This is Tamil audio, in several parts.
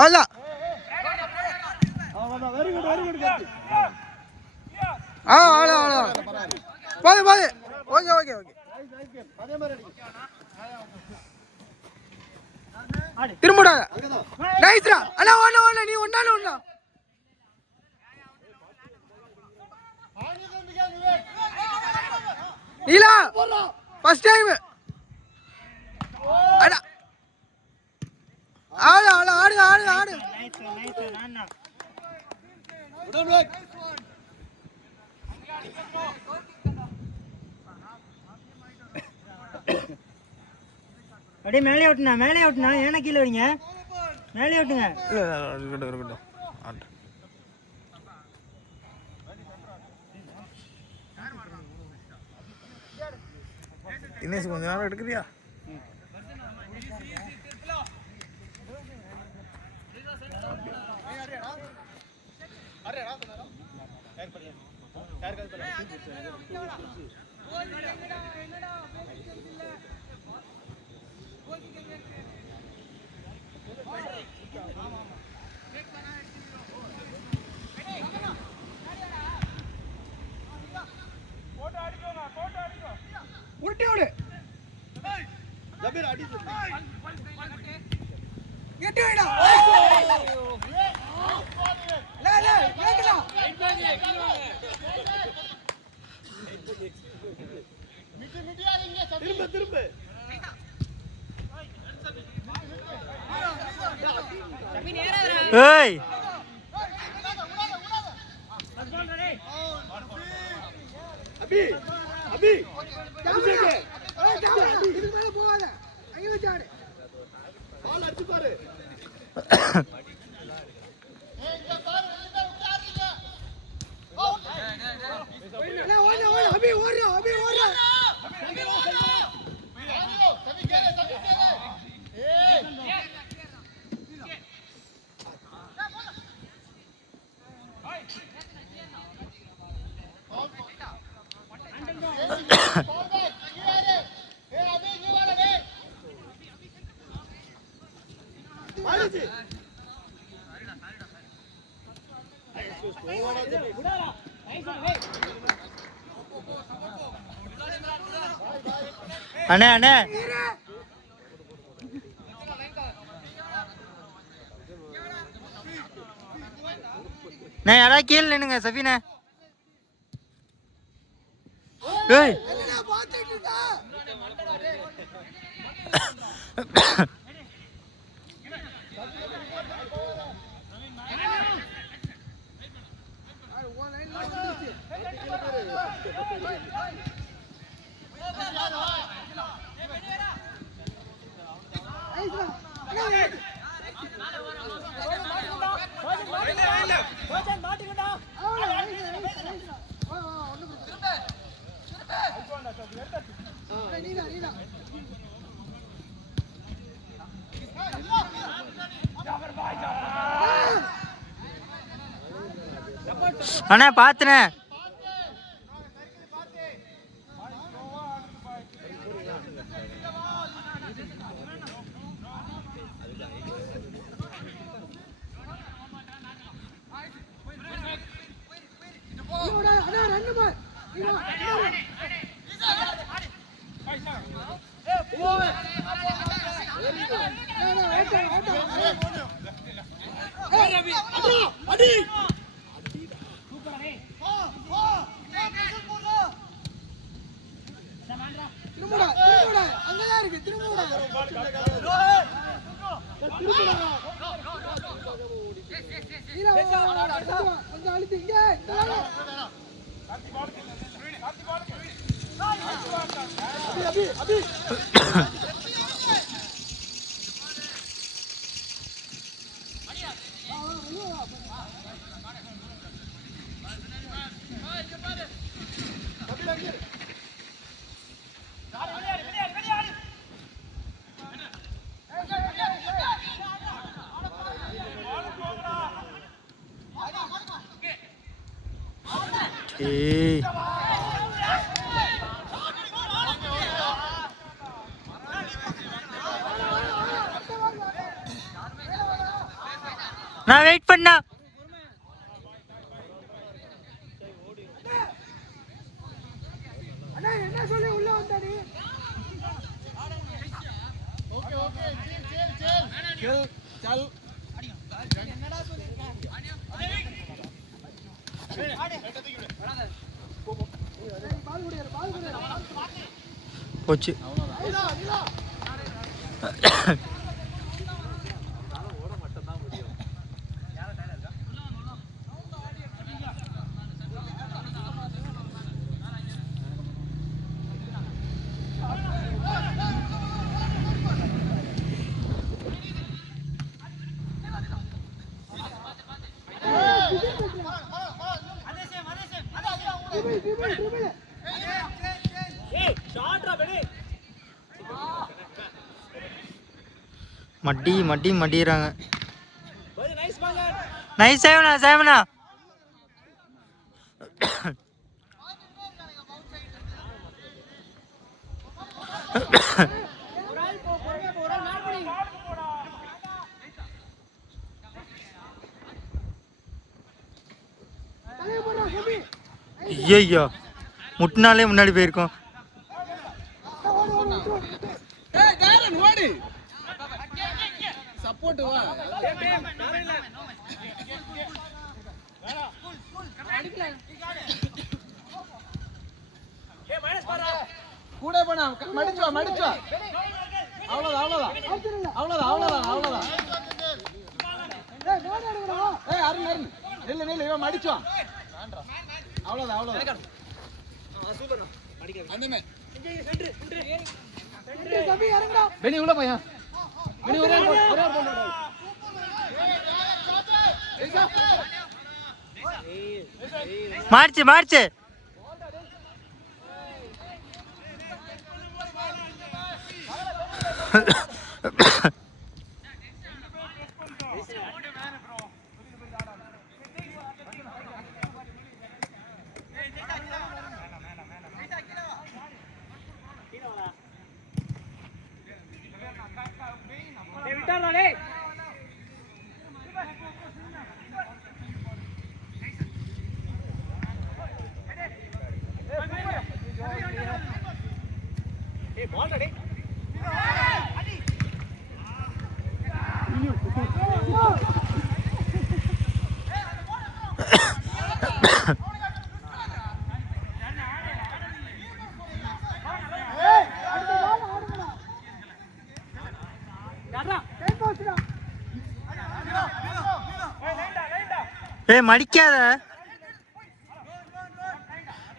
அவ்வளோதான். அவ்வளோ போது போது. Okay okay okay. திரும்படா. நைஸ்ரா. அண்ணா ஒண்ணா ஒண்ணா நீ ஒண்ணால ஒண்ணா. நீலா ஃபர்ஸ்ட் டைம். அட ஆடு ஆடு ஆடு ஆடு ஆடு. அப்படியே மேலே ஓட்டுனா ஏன்னா கீழே வரீங்க. மேலே ஓட்டுங்க. இருக்கட்டும். தினேஷ் கொஞ்ச நேரம் எடுக்குறியா? உருட்டியோடு ஜபீர் அடி எட்டி வைடா. லே லே ஏக்கடா. மிட்டியாதீங்க திரும்ப திரும்ப. ஏய் அபி அபி கேமரா. ஏய் கேமரா இதுக்கு மேல போகாத. அங்க வச்சாடு. பால் அடிச்சு பாரு. ஏங்க பாரு வெளிய உட்காருங்க. ஓ ஓடு ஓடு அபி ஓடு அபி ஓடு. அபி ஓடு. சபி கேளே சபி கேளே. ஏய் அண்ணே அண்ணே நான் யாரா கீழே நின்னுங்க சஃபீனே. ஏய் என்னடா பாத்துட்டு இருக்க? அண்ணா பாத்துனே. ஏய் நான் வெயிட் பண்ணா அண்ணா என்ன சொல்லி உள்ள வந்தாடி चल என்னடா சொல்லிருக்க போச்சு மடிறாங்க நைஸ் சேவனா ஐயோ முட்டினாலே முன்னாடி போயிருக்கோம் சப்போர்ட் வா கூட போனா மடிச்சு வா அவ்வளவுதான் ஏய் அருண் நில்லு இவன் மடிச்சு வா அவ்வளவுதான் சூப்பர் மடிக்க அந்தமே சென்டர் சபி இறங்குடா பெனி உள்ள போயா பெனி ஒரே மார்ச் மடிக்காத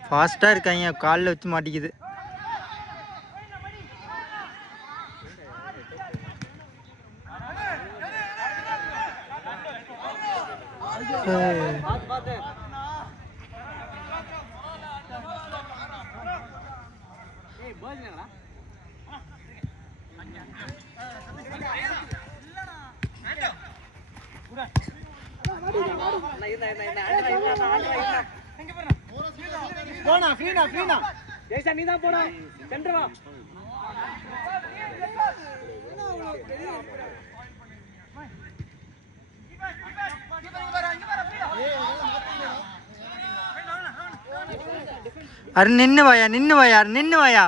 ஃபாஸ்டா இருக்காங்க காலில் வச்சு மாட்டிக்குது போனா ஃப்ரீனா ஜெய்சா நீ தான் போடா சென்டர் வா அரு நின்னு வாயா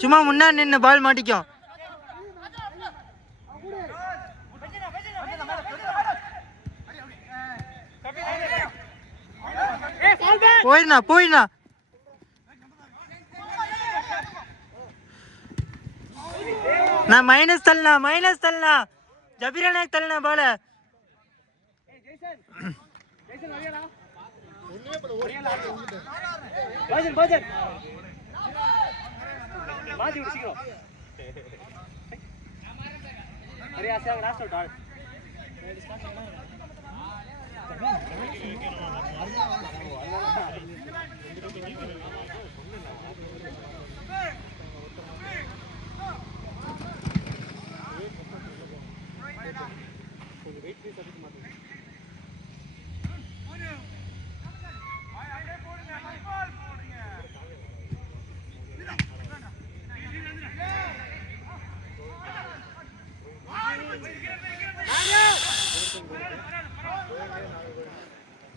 சும்மா முன்னா நின்னு பால் மாட்டிக்கும் போயினா நான் மைனஸ் தள்ளனா ஜபீரனே தள்ளனா பால மாத்தி விடுறோம் அரே ஆசை லாஸ்ட் அவுட் ஆல்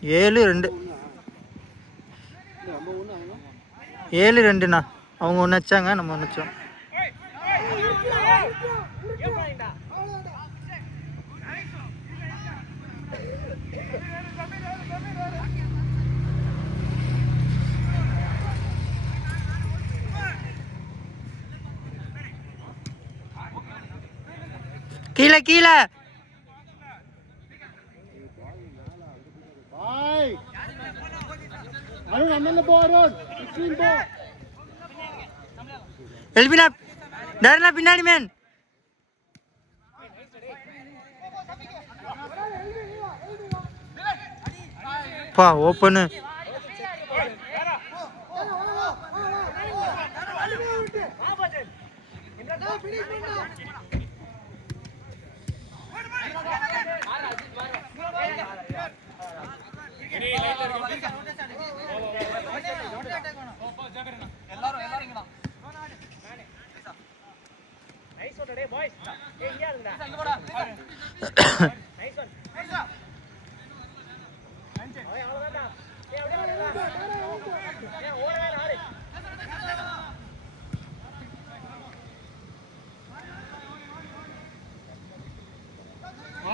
7-2. 7-2ண்ணா. அவங்க ஒன்று வச்சாங்க, நம்ம ஒன்று வச்சோம். கீழே கீழே எல்பினா டர்னா பின்னாடி மேன். பா ஓப்பனு.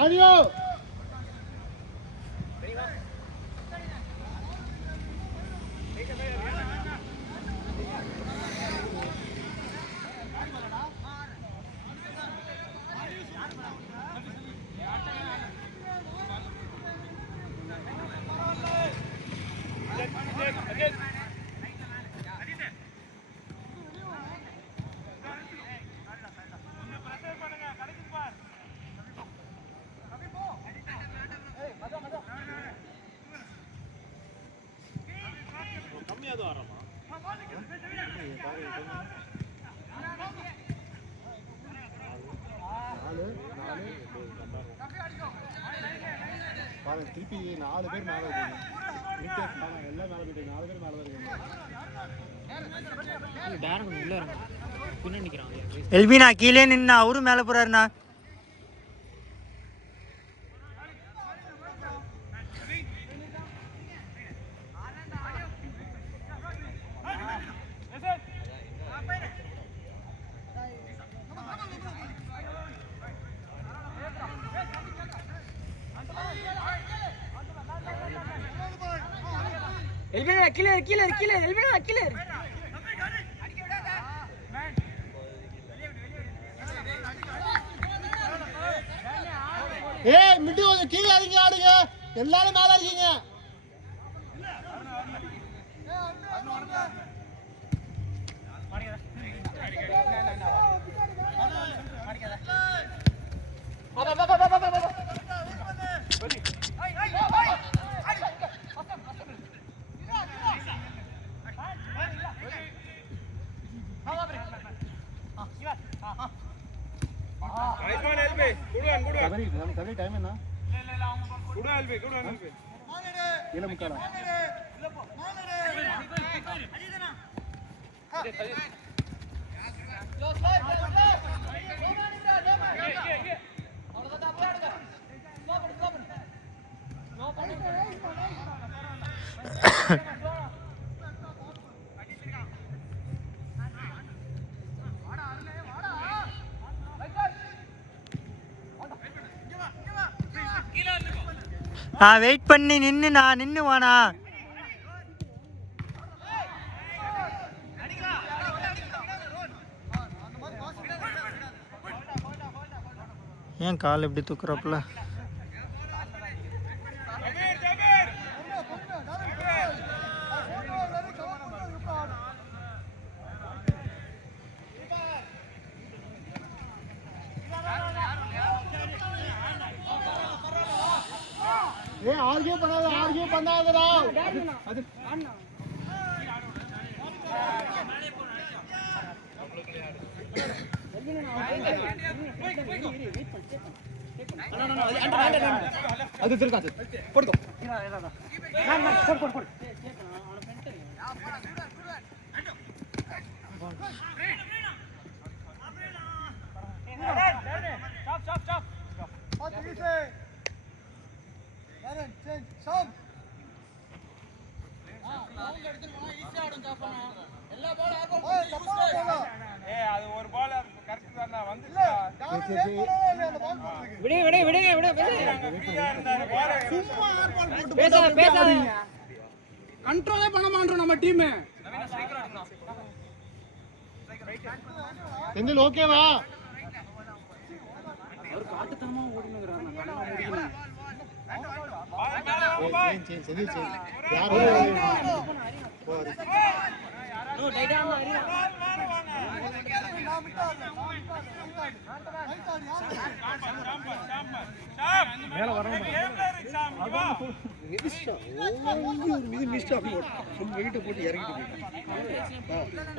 ஆடியோ திருப்பி 4 பேர் மேலே இருக்காங்க. எல்லாம் மேலே போயிட்டு 4 பேர் மேலே இருக்காங்க. எல்பினா கீழே நின்னா, அவரும் மேலே போறாருண்ணா. எல்பினா கீழே கீழே கீழே எல்பினா கீழே. ஏய் மிட்டு கொஞ்சம் கீழே இறங்கி ஆடுங்க, எல்லாரும் மேல இருக்கீங்க. டைம் என்ன? வெயிட் பண்ணி நின்னு வானா. ஏன் கால் எப்படி தூக்குறாப்புல? ஆர்கியூ பண்ணாதடா. அது அது திருக்காது போடுங்க. போடு அது ஒரு பால் கரெக்ட் தானே வந்து கண்ட்ரோலே பண்ண மாட்டோம் நம்ம டீம். செந்தில் ஓகேவா? அவர் காட்டுத்தனமா ஓடினுங்கறாங்க. கண்ணா முடியல. செந்தில் யாரு நோ டைட்டா ஹரியா மேல வரணும். மிதிச்சா ஒரு மிதிச்சா அப்படி ஃபுல் வெயிட் போட்டு இறங்கிட்டு போயிட்டான்.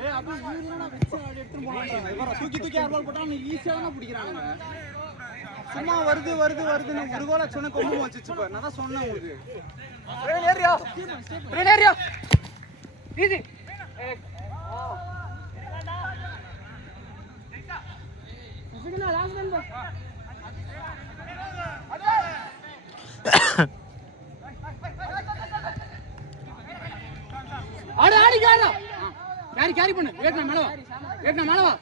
ஏய் அப்ப ஈரனா வெச்சு எடுத்து போறாங்க. இவர தூக்கி ஆறு பால் போட்டா ஈஸியா தான பிடிக்கறாங்க. சும்மா வருது ஒரு கோல் அடிச்சோனே கொம்பு வச்சிச்சு பாரு. நான் தான் சொன்னேன் உங்களுக்கு. பிரேனேரியா ஈஸி இதுனா லாஸ்ட் நம்பர் ஆடி கேரி பண்ணு. வேட்னா மேலவா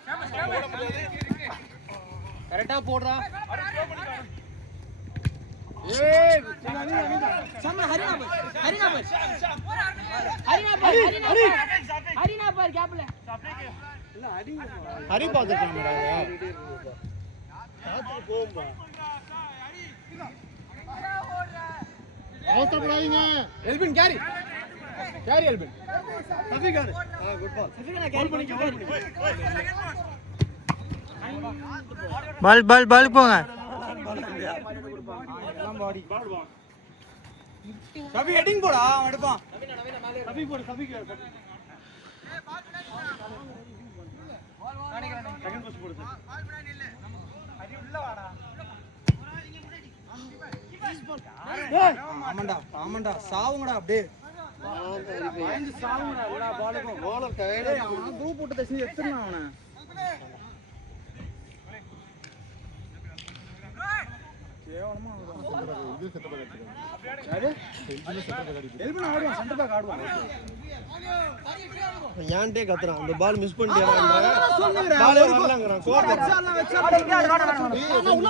கரெக்ட்டா போடுறா. ஏய் சம்ம ஹரினா பார் கேப்ல இல்ல ஹரி பாத்துட்டாங்கடா. காத்துக்கு போகும்பா. அவசரப்படாதீங்க. எல்பின் கேரி எல்பின் சஃபி கேரி. Good ball. சஃபிகனா கேரி பண்ணி பால் போங்க. எல்லாம் பாடி சஃபி ஹெட்டிங் போடா அவன் எடுப்பான். சஃபி கேரி செகண்ட் போஸ்ட் போடு. ஹரி உள்ள வாடா. ஆமாண்டா சாவுங்கடா அப்படியே. பயந்து சாவுங்கடா எல்லா பாலுக்கும். பாலர் டயர்டா அவன தூ போட்டு தச்சு எடுத்துறான் அவன. கேவலமா இது செட்டப் பண்ணிட்டு. யாரு? எல்பின் ஆடுவான். சென்டர் பேக் ஆடுவான். யான்டே கத்துறான். அந்த பால் மிஸ் பண்ணிட்டேடா. பால் வரலங்கறான். கோட் வச்சாலாம் உள்ள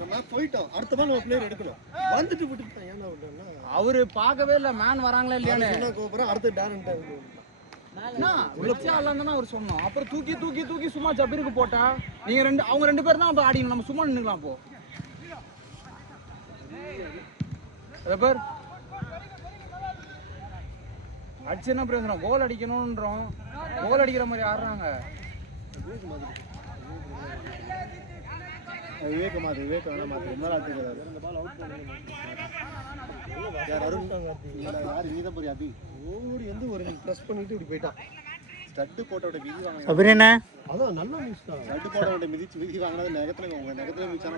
நம்ம போய்ட்டோம். அடுத்த பால் ஒரு பிளேயர் எடுக்கணும். வந்துட்டு விட்டுட்டான். ஏன்னா விடல. அவரு பார்க்கவே இல்ல மேன் வராங்களா இல்லையானே. சொன்னா கோபுரம் அடுத்து டாரன்ட் வச்சாலாம்னா அவர் சொன்னோம். அப்புறம் தூக்கி சும்மா ஜபிருக்கு போட்டா நீங்க அவங்க ரெண்டு பேரும் தான் ஆடிங்க. நம்ம சும்மா நின்னுக்கலாம் போ. பேர் அடிச்சு என்ன பிரயோஜனம்? கோல் அடிக்கணும்ன்றோம். கோல் அடிக்கிற மாதிரி ஆடுறாங்க. விவேக் வேணா மாத்து. ரொம்ப நாள் தெரியாது. அந்த பால் அவுட் பண்ணுங்க. யார் அருண் யார் நீதான் போறியா? அபி ஓடி வந்து ஒரு பிரஸ் பண்ணிட்டு இப்படி போய்ட்டான். ஸ்டட் போட்டோட விதி வாங்க. அப்புறம் என்ன? அதான் நல்ல மிஸ் தான். ஸ்டட் போட்டோட மிதிச்சு விதி வாங்குனது நகத்துல உங்க நகத்துல மிச்சான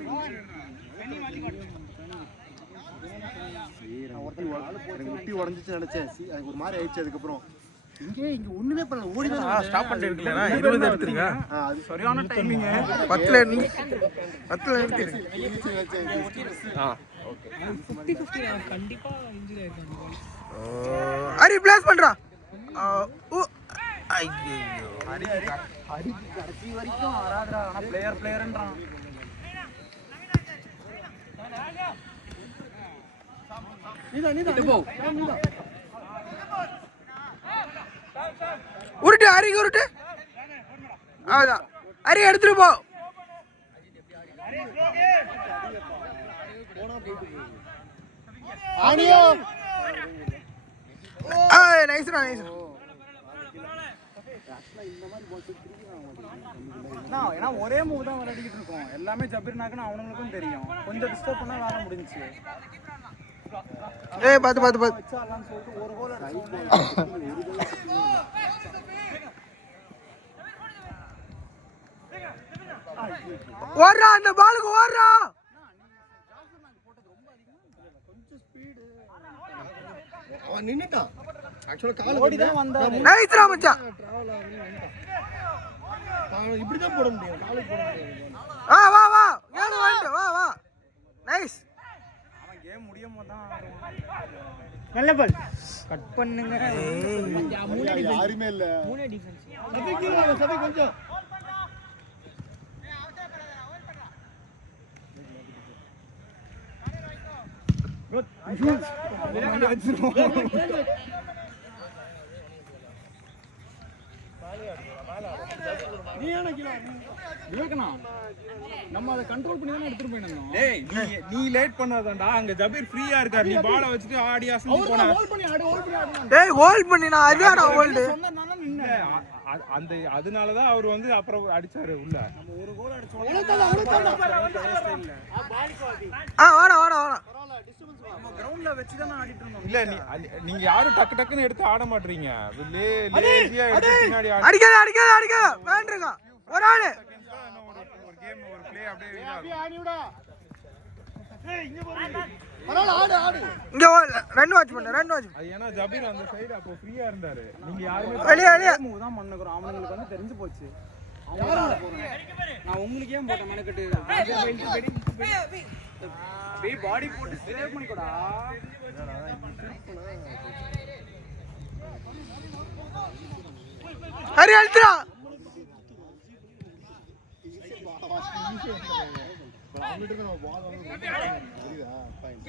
முட்டி உடஞ்சிச்சு நினைச்சேன். எனக்கு ஒரு மாதிரி ஆயிடுச்சு. அதுக்கப்புறம் இங்க ஒண்ணுமே பண்ணல. ஓடி தான் ஸ்டாப் பண்ணிட்டு இருக்கீங்களா? 20 எடுத்துருங்க. அது சரியான டைமிங். 10ல நீங்க 10ல எடுத்துருங்க. ஓகே 50-50 கண்டிப்பா இன்ஜூரி ஆயிருக்காங்க. ஹரி பிளேஸ் பண்றா. ஐயோ ஹரி கடைசி வரைக்கும் ஆறாதடா. ஆனா பிளேயர்ன்றான். நீதான் போ. உருட்டு ஹரிக்கு உருட்டு. அதான் ஹரி எடுத்துட்டு போ. ஆனியோ நைஸ்ரா நைஸ். ஏன்னா ஒரே மூவ் தான் விளையாடிக்கிட்டு இருக்கோம். எல்லாமே ஜபீர்னாக்குன்னு அவனுங்களுக்கும் தெரியும். கொஞ்சம் டிஸ்டர்ப் பண்ணா வேலை முடிஞ்சிச்சு. ஏய் பாத்து வச்சாலாம்னு சொல்லிட்டு ஒரு கோல் அடிச்சோம். ஓடுறா அந்த பாலுக்கு ஓடுறா. அவன் நின்னுட்டான். ஆக்சுவலா கால் ஓடி தான் வந்தான். நைஸ்ரா மச்சான். டிராவல் ஆகி நின்னுட்டான். இப்படி தான் போட முடியும். காலுக்கு போட முடியாது. வா ஏறு வந்து வா நைஸ். அவன் கேம் முடியும் போது தான் நல்ல பால் கட் பண்ணுங்க. யாருமே இல்ல. மூணே டிஃபென்ஸ். சபை கொஞ்சம் நீ ஏன்னா கீழே விவேகனா நம்ம அதை கண்ட்ரோல் பண்ணி தானே எடுத்துட்டு போயிடணும். டேய் நீ லேட் பண்ணாதடா, அங்க ஜபீர் ஃப்ரீயா இருக்காரு, நீ பால வச்சிட்டு ஆடி அசந்து போனா. ஹோல்ட் பண்ணி ஆடு டேய் ஹோல்ட் பண்ணினா அதுடா ஹோல்ட். சொன்னனால நின்ன. அந்த அதனால தான் அவர் வந்து அப்புறம் அடிச்சாரு உள்ள. நம்ம ஒரு கோல் அடிச்சோம். வாடா வாடா வாடா. நம்ம கிரவுண்ட்ல வெச்சு தான ஆடிட்டு இருந்தோம். இல்ல நீங்க யாரும் டக்கு டக்குன்னு எடுத்து ஆட மாட்டீங்க. லேசியா எடுத்து பின்னாடி ஆடி. அடிக்காத அடிக்காத அடிக்காத. வேண்டறங்க. ஒரு ஆளு. ஒரு கேம் ஒரு ப்ளே அப்படியே ஆடிடா. ஏய் இங்க பாரு. பரவால ஆடு ஆடு. இங்க ரன் வாட்ச் பண்ணு ரன் வாட்ச். அது ஏன்னா ஜபீர் அந்த சைடு அப்போ ஃப்ரீயா இருந்தாரு. நீங்க யாருமே வெளிய வெளிய தான் பண்ணுகிறோம். அவங்களுக்கு வந்து தெரிஞ்சு போச்சு. நான் உங்களுக்கு ஏன் போட்டேன் மெனக்கட்டு அப்படியே பாடி போட்டு சேவ் பண்ணிக்கோடா. ஹரி அழுத்துடா. அவங்கிட்ட நம்ம பால் வாங்க புரியுதா? ஃபைன்.